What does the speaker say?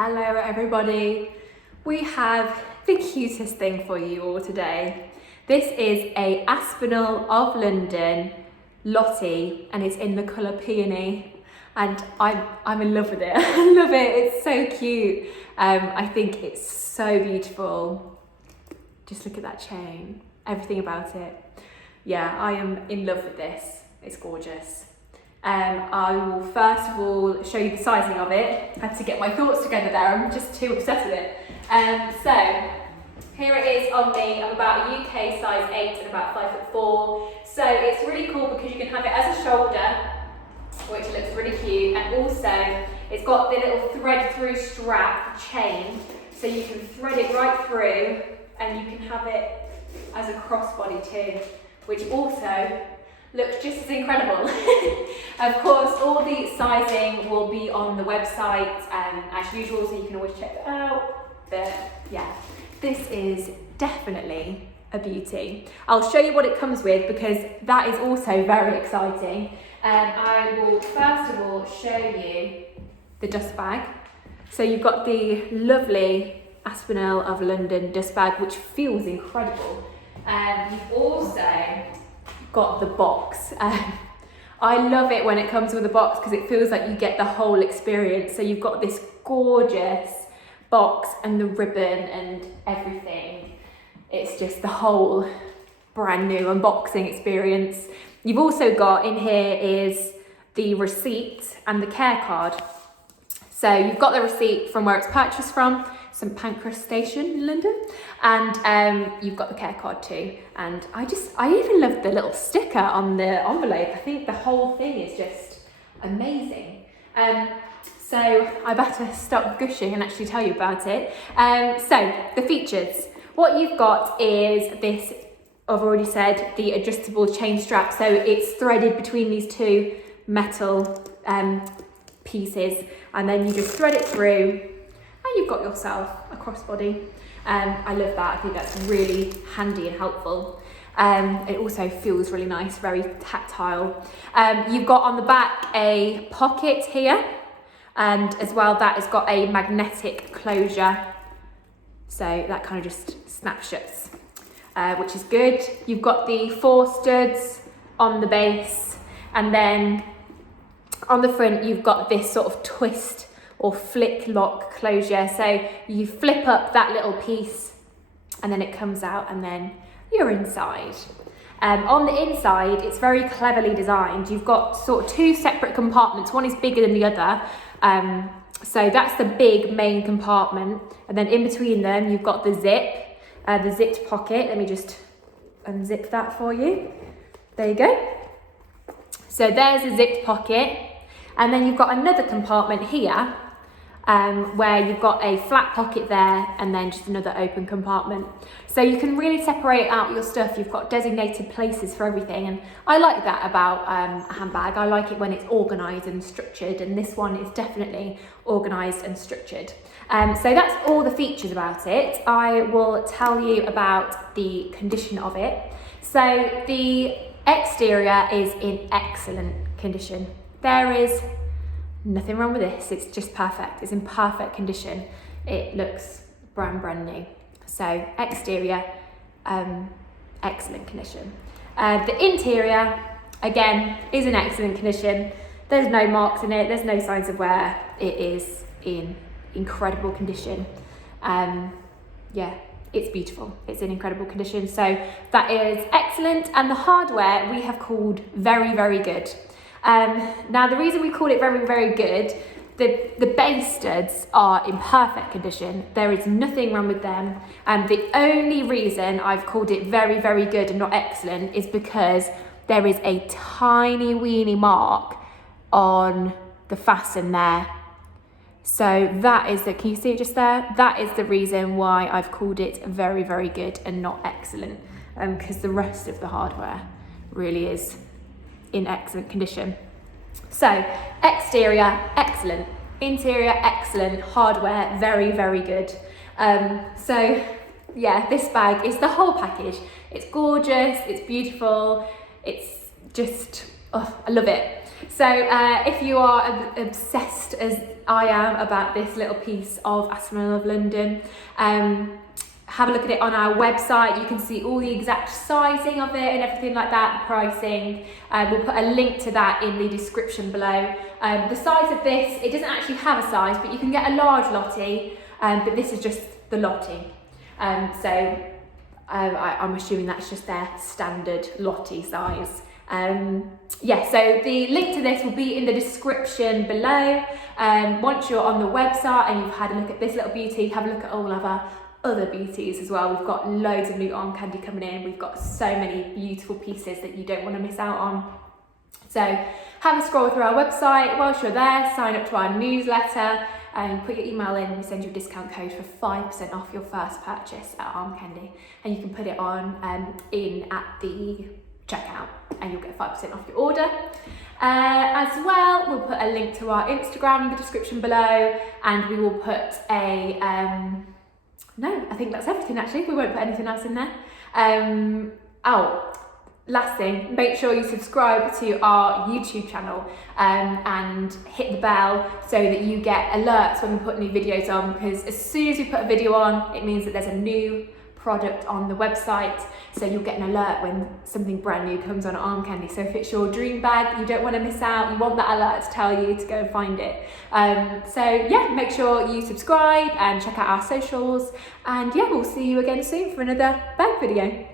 Hello everybody. We have the cutest thing for you all today. This is a Aspinal of London Lottie and it's in the colour peony and I'm in love with it. I love it, it's so cute. I think it's so beautiful. Just look at that chain, everything about it. Yeah, I am in love with this, it's gorgeous. I will first of all show you the sizing of it. I had to get my thoughts together there, I'm just too obsessed with it. So here it is on me. I'm about a UK size 8 and about 5'4". So it's really cool because you can have it as a shoulder, which looks really cute, and also it's got the little thread through strap chain, so you can thread it right through and you can have it as a crossbody too, which also looks just as incredible. Of course, all the sizing will be on the website as usual, so you can always check it out. But yeah, this is definitely a beauty. I'll show you what it comes with because that is also very exciting. I will first of all show you the dust bag. So you've got the lovely Aspinal of London dust bag, which feels incredible. You've also got the box. I love it when it comes with a box because it feels like you get the whole experience. So you've got this gorgeous box and the ribbon and everything. It's just the whole brand new unboxing experience. You've also got in here is the receipt and the care card. So you've got the receipt from where it's purchased from, St Pancras Station in London, and you've got the care card too. And I even love the little sticker on the envelope. I think the whole thing is just amazing. So I better stop gushing and actually tell you about it. So the features. What you've got is this, I've already said, the adjustable chain strap. So it's threaded between these two metal pieces, and then you just thread it through and you've got yourself a crossbody. I love that. I think that's really handy and helpful. It also feels really nice, very tactile. You've got on the back a pocket here, and as well that has got a magnetic closure, so that kind of just snaps shuts, which is good. You've got the 4 studs on the base, and then on the front you've got this sort of twist or flick lock closure, so you flip up that little piece and then it comes out and then you're inside. On the inside it's very cleverly designed. You've got sort of 2 separate compartments, one is bigger than the other, so that's the big main compartment, and then in between them you've got the zipped pocket. Let me just unzip that for you. There you go. So there's a zipped pocket, and then you've got another compartment here where you've got a flat pocket there and then just another open compartment. So you can really separate out your stuff. You've got designated places for everything, and I like that about a handbag. I like it when it's organised and structured, and this one is definitely organised and structured. So that's all the features about it. I will tell you about the condition of it. So the exterior is in excellent condition. There is nothing wrong with this, it's just perfect. It's in perfect condition. It looks brand new. So exterior, excellent condition. The interior, again, is in excellent condition. There's no marks in it, there's no signs of wear. It is in incredible condition. Yeah, it's beautiful. It's in incredible condition. So that is excellent. And the hardware we have called very good. Now the reason we call it very good, the base studs are in perfect condition. There is nothing wrong with them. And the only reason I've called it very good and not excellent is because there is a tiny weeny mark on the fasten there. So that is can you see it just there? That is the reason why I've called it very good and not excellent, because the rest of the hardware really is in excellent condition. So exterior, excellent. Interior, excellent. Hardware, very good. So yeah, this bag is the whole package. It's gorgeous, it's beautiful, it's just, oh, I love it. So if you are obsessed as I am about this little piece of Aspinal of London, have a look at it on our website. You can see all the exact sizing of it and everything like that, the pricing. We'll put a link to that in the description below. The size of this, it doesn't actually have a size, but you can get a large Lottie, but this is just the Lottie. I'm assuming that's just their standard Lottie size. Yeah, so the link to this will be in the description below. Once you're on the website and you've had a look at this little beauty, have a look at all of our other beauties as well. We've got loads of new arm candy coming in. We've got so many beautiful pieces that you don't want to miss out on. So have a scroll through our website. Whilst you're there, sign up to our newsletter and put your email in, and we send you a discount code for 5% off your first purchase at Arm Candy, and you can put it on in at the checkout and you'll get 5% off your order. As well, we'll put a link to our Instagram in the description below, and we will put a no, I think that's everything actually. We won't put anything else in there. Last thing, make sure you subscribe to our YouTube channel and hit the bell so that you get alerts when we put new videos on, because as soon as we put a video on, it means that there's a new product on the website, so you'll get an alert when something brand new comes on Arm Candy. So if it's your dream bag, you don't want to miss out, you want that alert to tell you to go and find it. So yeah, make sure you subscribe and check out our socials, and yeah, we'll see you again soon for another bag video.